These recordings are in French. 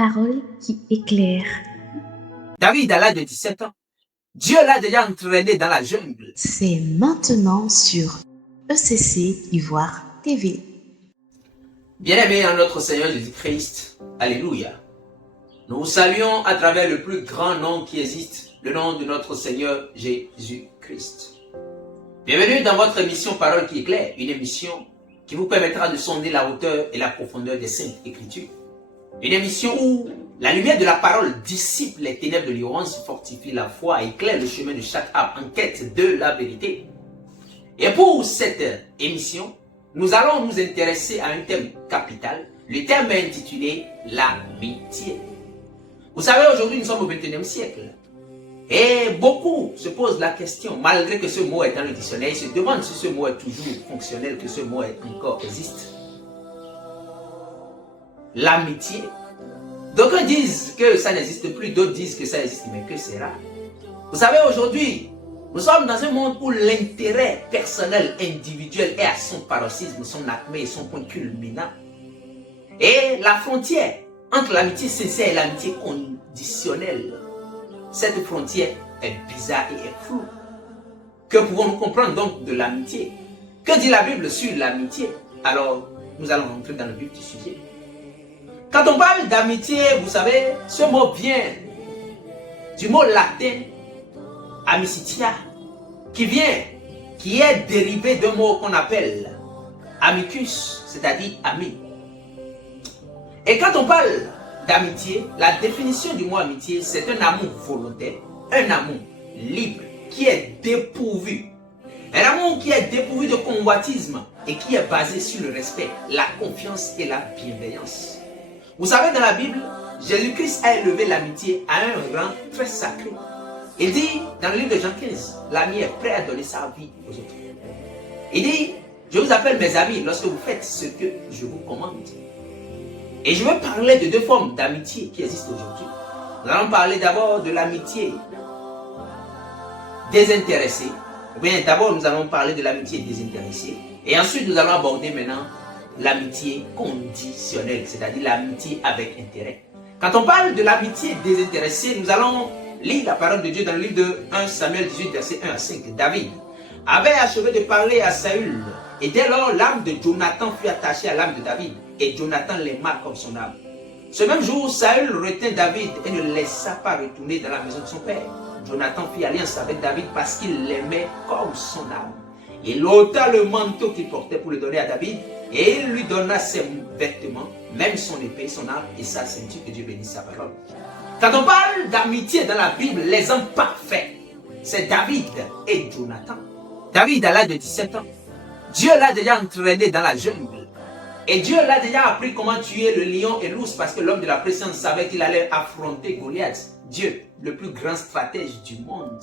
Parole qui éclaire. David, à l'âge de 17 ans, Dieu l'a déjà entraîné dans la jungle. C'est maintenant sur ECC Ivoire TV. Bien-aimés en notre Seigneur Jésus-Christ, alléluia. Nous vous saluons à travers le plus grand nom qui existe, le nom de notre Seigneur Jésus-Christ. Bienvenue dans votre émission Parole qui éclaire, une émission qui vous permettra de sonder la hauteur et la profondeur des Saintes Écritures. Une émission où la lumière de la parole dissipe les ténèbres de l'ignorance, fortifie la foi et éclaire le chemin de chaque âme en quête de la vérité. Et pour cette émission, nous allons nous intéresser à un thème capital. Le thème est intitulé l'amitié. Vous savez, aujourd'hui, nous sommes au XXIe siècle. Et beaucoup se posent la question, malgré que ce mot est dans le dictionnaire, ils se demandent si ce mot est toujours fonctionnel, que ce mot encore existe. L'amitié. D'aucuns disent que ça n'existe plus, d'autres disent que ça existe, mais que c'est rare. Vous savez, aujourd'hui, nous sommes dans un monde où l'intérêt personnel, individuel est à son paroxysme, son acmé et son point culminant. Et la frontière entre l'amitié sincère et l'amitié conditionnelle, cette frontière est bizarre et est floue. Que pouvons-nous comprendre donc de l'amitié? Que dit la Bible sur l'amitié? Alors, nous allons rentrer dans le vif du sujet. Quand on parle d'amitié, vous savez, ce mot vient du mot latin amicitia, qui est dérivé d'un mot qu'on appelle amicus, c'est-à-dire ami. Et quand on parle d'amitié, la définition du mot amitié, c'est un amour volontaire, un amour libre, qui est dépourvu. Un amour qui est dépourvu de convoitisme et qui est basé sur le respect, la confiance et la bienveillance. Vous savez, dans la Bible, Jésus-Christ a élevé l'amitié à un rang très sacré. Il dit, dans le livre de Jean 15, l'ami est prêt à donner sa vie aux autres. Il dit, je vous appelle mes amis lorsque vous faites ce que je vous commande. Et je veux parler de deux formes d'amitié qui existent aujourd'hui. Nous allons parler d'abord de l'amitié désintéressée. Ou bien d'abord, nous allons parler de l'amitié désintéressée. Et ensuite, nous allons aborder maintenant l'amitié conditionnelle, c'est-à-dire l'amitié avec intérêt. Quand on parle de l'amitié désintéressée, nous allons lire la parole de Dieu dans le livre de 1 Samuel 18, verset 1 à 5. David avait achevé de parler à Saül, et dès lors l'âme de Jonathan fut attachée à l'âme de David, et Jonathan l'aima comme son âme. Ce même jour, Saül retint David et ne le laissa pas retourner dans la maison de son père. Jonathan fit alliance avec David parce qu'il l'aimait comme son âme. Il ôta le manteau qu'il portait pour le donner à David, et il lui donna ses vêtements, même son épée, son arme et sa ceinture. Que Dieu bénisse sa parole. Quand on parle d'amitié dans la Bible, les hommes parfaits, c'est David et Jonathan. David, à l'âge de 17 ans, Dieu l'a déjà entraîné dans la jungle. Et Dieu l'a déjà appris comment tuer le lion et l'ours, parce que l'homme de la préscience savait qu'il allait affronter Goliath. Dieu, le plus grand stratège du monde,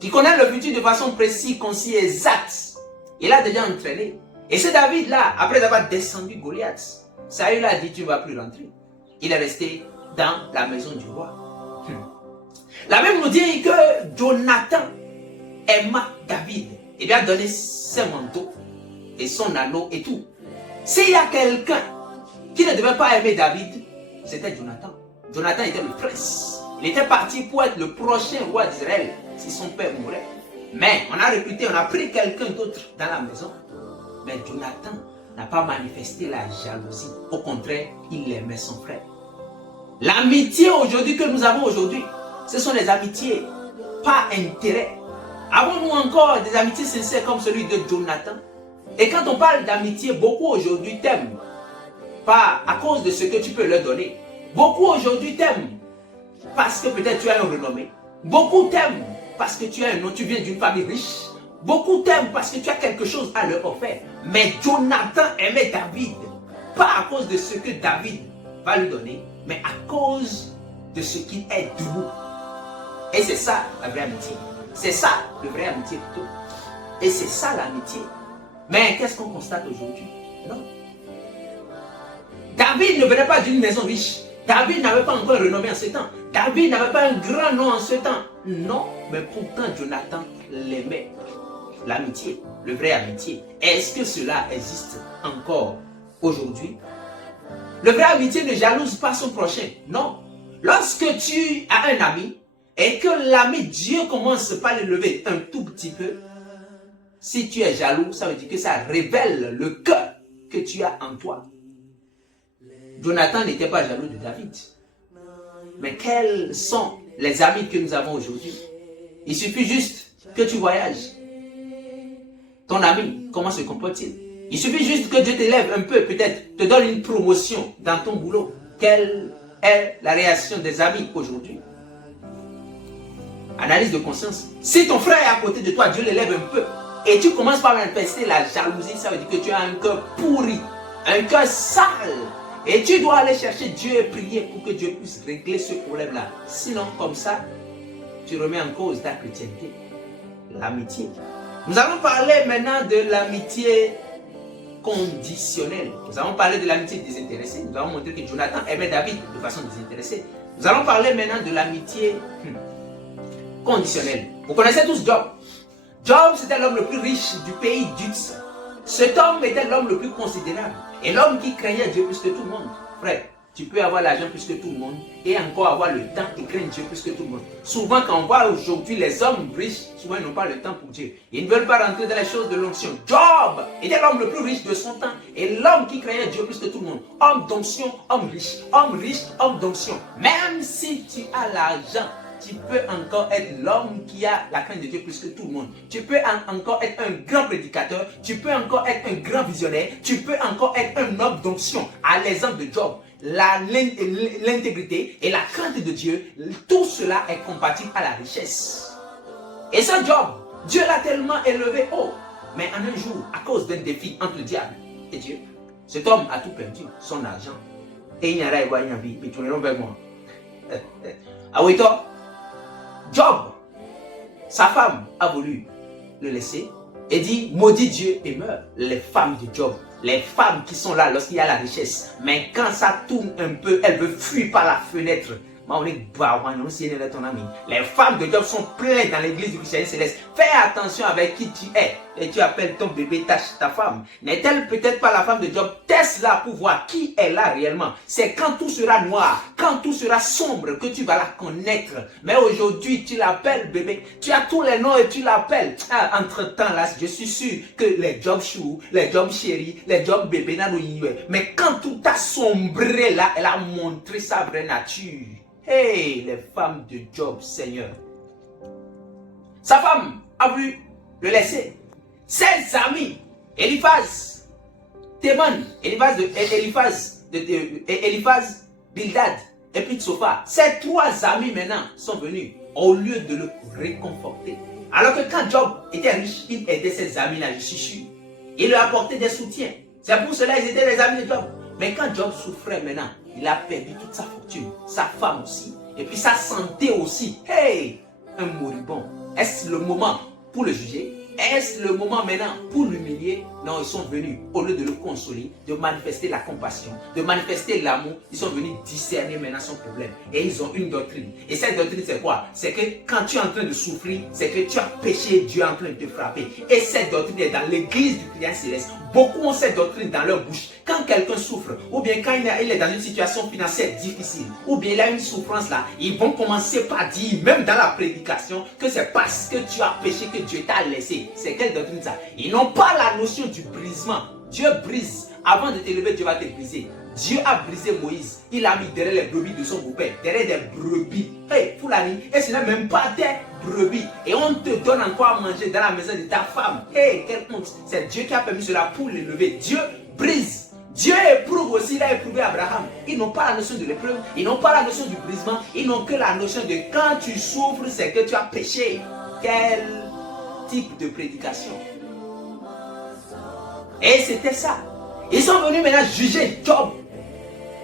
qui connaît le futur de façon précise, concise et exacte. Il a déjà entraîné. Et c'est David-là, après avoir descendu Goliath, Saül a dit, tu ne vas plus rentrer. Il est resté dans la maison du roi. La Bible nous dit que Jonathan aima David. Il lui a donné ses manteaux et son anneau et tout. S'il y a quelqu'un qui ne devait pas aimer David, c'était Jonathan. Jonathan était le prince. Il était parti pour être le prochain roi d'Israël si son père mourait. Mais on a recruté, on a pris quelqu'un d'autre dans la maison. Mais Jonathan n'a pas manifesté la jalousie. Au contraire, il aimait son frère. L'amitié aujourd'hui que nous avons aujourd'hui, ce sont des amitiés par intérêt. Avons-nous encore des amitiés sincères comme celui de Jonathan? Et quand on parle d'amitié, beaucoup aujourd'hui t'aiment pas à cause de ce que tu peux leur donner. Beaucoup aujourd'hui t'aiment parce que peut-être tu as un renommé. Beaucoup t'aiment parce que tu as un nom, tu viens d'une famille riche. Beaucoup t'aiment parce que tu as quelque chose à leur offrir. Mais Jonathan aimait David, pas à cause de ce que David va lui donner, mais à cause de ce qu'il est debout. Et c'est ça la vraie amitié. C'est ça le vrai amitié plutôt. Et c'est ça l'amitié. Mais qu'est-ce qu'on constate aujourd'hui? Non. David ne venait pas d'une maison riche. David n'avait pas encore renommé en ce temps. David n'avait pas un grand nom en ce temps. Non, mais pourtant Jonathan l'aimait. L'amitié, le vrai amitié. Est-ce que cela existe encore aujourd'hui? Le vrai amitié ne jalouse pas son prochain. Non. Lorsque tu as un ami et que l'ami, Dieu commence par l'élever un tout petit peu, si tu es jaloux, ça veut dire que ça révèle le cœur que tu as en toi. Jonathan n'était pas jaloux de David. Mais quels sont les amis que nous avons aujourd'hui? Il suffit juste que tu voyages. Ton ami, comment se comporte-t-il? Il suffit juste que Dieu t'élève un peu, peut-être, te donne une promotion dans ton boulot. Quelle est la réaction des amis aujourd'hui? Analyse de conscience. Si ton frère est à côté de toi, Dieu l'élève un peu, et tu commences par manifester la jalousie, ça veut dire que tu as un cœur pourri, un cœur sale. Et tu dois aller chercher Dieu et prier pour que Dieu puisse régler ce problème-là. Sinon, comme ça, tu remets en cause ta chrétienté. L'amitié. Nous allons parler maintenant de l'amitié conditionnelle. Nous allons parler de l'amitié désintéressée. Nous allons montrer que Jonathan aimait David de façon désintéressée. Nous allons parler maintenant de l'amitié conditionnelle. Vous connaissez tous Job. Job, c'était l'homme le plus riche du pays d'Uz. Cet homme était l'homme le plus considérable. Et l'homme qui craignait Dieu plus que tout le monde. Frère, tu peux avoir l'argent plus que tout le monde et encore avoir le temps et craindre Dieu plus que tout le monde. Souvent, quand on voit aujourd'hui les hommes riches, souvent ils n'ont pas le temps pour Dieu. Ils ne veulent pas rentrer dans les choses de l'onction. Job était l'homme le plus riche de son temps et l'homme qui craignait Dieu plus que tout le monde. Homme d'onction, homme riche, homme d'onction. Même si tu as l'argent, tu peux encore être l'homme qui a la crainte de Dieu plus que tout le monde. Tu peux encore être un grand prédicateur. Tu peux encore être un grand visionnaire. Tu peux encore être un homme d'onction. À l'exemple de Job, l'intégrité et la crainte de Dieu, tout cela est compatible à la richesse. Et ça, Job, Dieu l'a tellement élevé haut. Mais en un jour, à cause d'un défi entre le diable et Dieu, cet homme a tout perdu, son argent. Et il n'y a rien à vie. Mais tournez vers moi. Ah oui, toi? Job, sa femme a voulu le laisser et dit maudit Dieu et meurt. Les femmes de Job, les femmes qui sont là lorsqu'il y a la richesse, mais quand ça tourne un peu, elles veulent fuir par la fenêtre. Les femmes de Job sont pleines dans l'église du christianisme céleste. Fais attention avec qui tu es et tu appelles ton bébé ta femme. N'est-elle peut-être pas la femme de Job? Teste-la pour voir qui est là réellement. C'est quand tout sera noir, quand tout sera sombre que tu vas la connaître. Mais aujourd'hui, tu l'appelles bébé. Tu as tous les noms et tu l'appelles. Ah, entre-temps, là, je suis sûr que les Job chou, les Job chéri, les Job bébé, mais quand tout a sombré là, elle a montré sa vraie nature. Hey, les femmes de Job, Seigneur. Sa femme a voulu le laisser. Ses amis, Eliphaz, Théman, Eliphaz, Bildad et puis Tsophar. Ces trois amis maintenant sont venus au lieu de le réconforter. Alors que quand Job était riche, il aidait ses amis là, je suis sûr. Il leur apportait des soutiens. C'est pour cela qu'ils étaient les amis de Job. Mais quand Job souffrait maintenant, il a perdu toute sa fortune, sa femme aussi, et puis sa santé aussi. Hey, un moribond. Est-ce le moment pour le juger? Est-ce le moment maintenant pour l'humilier? Non, ils sont venus, au lieu de le consoler, de manifester la compassion, de manifester l'amour, ils sont venus discerner maintenant son problème. Et ils ont une doctrine. Et cette doctrine, c'est quoi? C'est que quand tu es en train de souffrir, c'est que tu as péché, Dieu est en train de te frapper. Et cette doctrine est dans l'église du Christ céleste. Beaucoup ont cette doctrine dans leur bouche. Quand quelqu'un souffre, ou bien quand il est dans une situation financière difficile, ou bien il a une souffrance là, ils vont commencer par dire, même dans la prédication, que c'est parce que tu as péché que Dieu t'a laissé. C'est quelle doctrine ça? Ils n'ont pas la notion du brisement. Dieu brise. Avant de t'élever, Dieu va te briser. Dieu a brisé Moïse. Il a mis derrière les brebis de son beau-père. Derrière des brebis. Hey, Foulani. Et ce n'est même pas des brebis. Et on te donne encore à manger dans la maison de ta femme. Hey, quelle honte. C'est Dieu qui a permis cela pour l'élever. Dieu brise. Dieu éprouve aussi, il a éprouvé Abraham. Ils n'ont pas la notion de l'épreuve. Ils n'ont pas la notion du brisement. Ils n'ont que la notion de quand tu souffres, c'est que tu as péché. Quel type de prédication. Et c'était ça. Ils sont venus maintenant juger Job.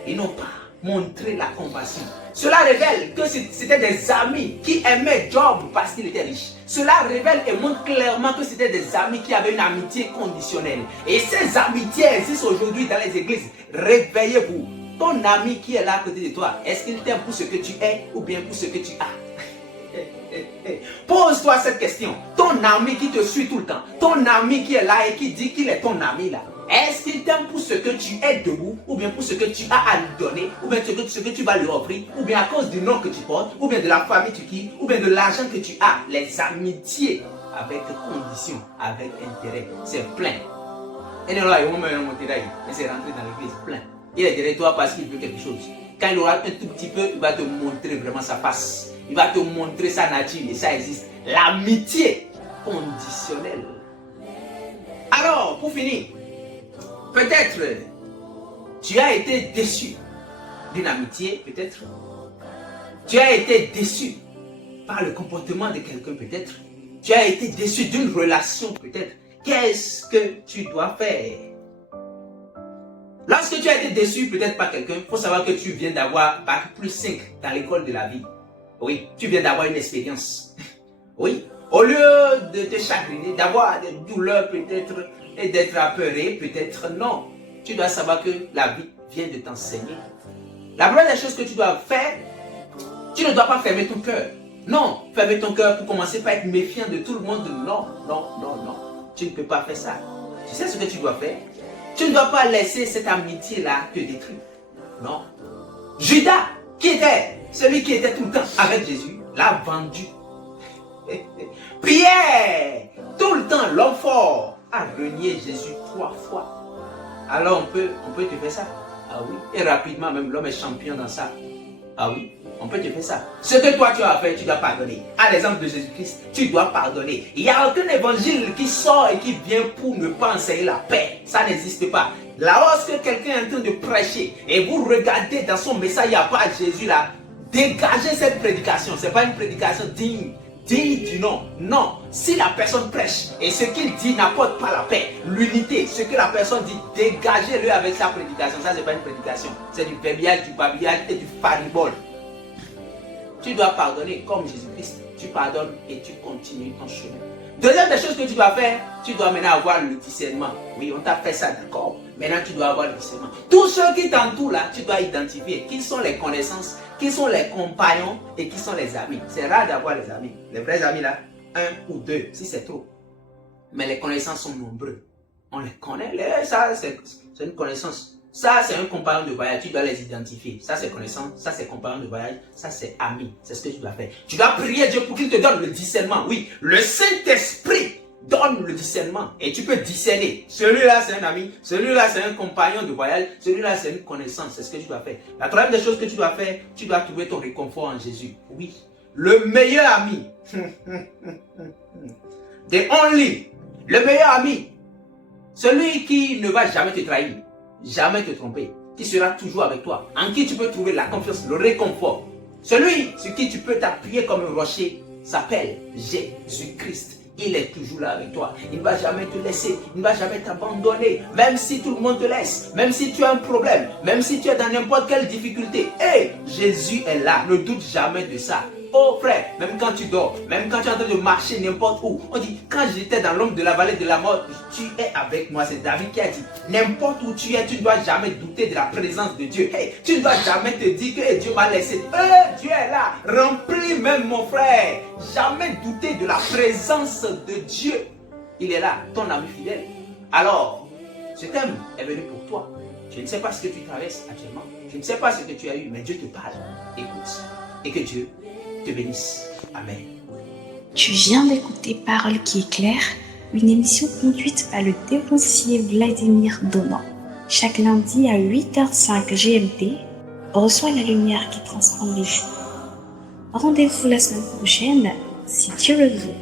Ils n'ont pas montré la compassion. Cela révèle que c'était des amis qui aimaient Job parce qu'il était riche. Cela révèle et montre clairement que c'était des amis qui avaient une amitié conditionnelle. Et ces amitiés existent aujourd'hui dans les églises. Réveillez-vous. Ton ami qui est là à côté de toi, est-ce qu'il t'aime pour ce que tu es ou bien pour ce que tu as? Pose-toi cette question. Ton ami qui te suit tout le temps, ton ami qui est là et qui dit qu'il est ton ami là, Est-ce qu'il t'aime pour ce que tu es debout, ou bien pour ce que tu as à lui donner, ou bien ce que tu vas lui offrir, ou bien à cause du nom que tu portes, ou bien de la famille que tu quittes, ou bien de l'argent que tu as. Les amitiés avec conditions, avec intérêt, c'est plein. Et là, mais c'est rentré dans l'église plein. Il est derrière toi parce qu'il veut quelque chose. Quand il aura un tout petit peu, il va te montrer vraiment sa face. Il va te montrer sa nature et ça existe. L'amitié conditionnelle. Alors, pour finir, peut-être tu as été déçu d'une amitié, peut-être. Tu as été déçu par le comportement de quelqu'un, peut-être. Tu as été déçu d'une relation, peut-être. Qu'est-ce que tu dois faire? Lorsque tu as été déçu peut-être par quelqu'un, il faut savoir que tu viens d'avoir Bac plus 5 dans l'école de la vie. Oui, tu viens d'avoir une expérience. Oui, au lieu de te chagriner, d'avoir des douleurs peut-être et d'être apeuré, peut-être non. Tu dois savoir que la vie vient de t'enseigner. La première des choses que tu dois faire, tu ne dois pas fermer ton cœur. Non, fermer ton cœur pour commencer par être méfiant de tout le monde. Non, non, non, non. Tu ne peux pas faire ça. Tu sais ce que tu dois faire? Tu ne dois pas laisser cette amitié-là te détruire. Non. Judas, qui était celui qui était tout le temps avec Jésus, l'a vendu. Pierre, tout le temps l'homme fort, a renié Jésus 3 fois. Alors on peut te faire ça. Ah oui. Et rapidement même l'homme est champion dans ça. Ah oui. On peut te faire ça. Ce que toi tu as fait, tu dois pardonner. À l'exemple de Jésus-Christ, tu dois pardonner. Il n'y a aucun évangile qui sort et qui vient pour ne pas enseigner la paix. Ça n'existe pas. Lorsque quelqu'un est en train de prêcher et vous regardez dans son message, il n'y a pas Jésus là, dégagez cette prédication. Ce n'est pas une prédication digne du nom. Non. Si la personne prêche et ce qu'il dit n'apporte pas la paix, l'unité, ce que la personne dit, dégagez-le avec sa prédication. Ça, ce n'est pas une prédication. C'est du verbiage, du babillage et du faribole. Tu dois pardonner comme Jésus-Christ. Tu pardonnes et tu continues ton chemin. Deuxième des choses que tu dois faire, tu dois maintenant avoir le discernement. Oui, on t'a fait ça, d'accord. Maintenant, tu dois avoir le discernement. Tous ceux qui t'entourent là, tu dois identifier qui sont les connaissances, qui sont les compagnons et qui sont les amis. C'est rare d'avoir les amis. Les vrais amis là, 1 ou 2, si c'est trop. Mais les connaissances sont nombreux. On les connaît. Ça, c'est une connaissance. Ça, c'est un compagnon de voyage. Tu dois les identifier. Ça, c'est connaissance. Ça, c'est compagnon de voyage. Ça, c'est ami. C'est ce que tu dois faire. Tu dois prier Dieu pour qu'il te donne le discernement. Oui, le Saint-Esprit donne le discernement. Et tu peux discerner. Celui-là, c'est un ami. Celui-là, c'est un compagnon de voyage. Celui-là, c'est une connaissance. C'est ce que tu dois faire. La troisième des choses que tu dois faire, tu dois trouver ton réconfort en Jésus. Oui. Le meilleur ami. The only. Le meilleur ami. Celui qui ne va jamais te trahir. Jamais te tromper, qui sera toujours avec toi, en qui tu peux trouver la confiance, le réconfort. Celui sur qui tu peux t'appuyer comme un rocher s'appelle Jésus-Christ. Il est toujours là avec toi. Il ne va jamais te laisser, il ne va jamais t'abandonner, même si tout le monde te laisse, même si tu as un problème, même si tu es dans n'importe quelle difficulté. Hey, Jésus est là, ne doute jamais de ça. Oh frère, même quand tu dors, même quand tu es en train de marcher n'importe où, on dit, quand j'étais dans l'ombre de la vallée de la mort, tu es avec moi. C'est David qui a dit, n'importe où tu es, tu ne dois jamais douter de la présence de Dieu. Hey, tu ne dois jamais te dire que Dieu m'a laissé. Dieu est là, remplis même mon frère. Jamais douter de la présence de Dieu. Il est là, ton ami fidèle. Alors, ce thème est venu pour toi. Je ne sais pas ce que tu traverses actuellement. Je ne sais pas ce que tu as eu, mais Dieu te parle. Écoute. Et que Dieu te bénisse. Amen. Tu viens d'écouter Parole qui éclaire, une émission conduite par le dévancier Vladimir Donant. Chaque lundi à 8h05 GMT, reçois la lumière qui transforme les vies. Rendez-vous la semaine prochaine, si Dieu le veut.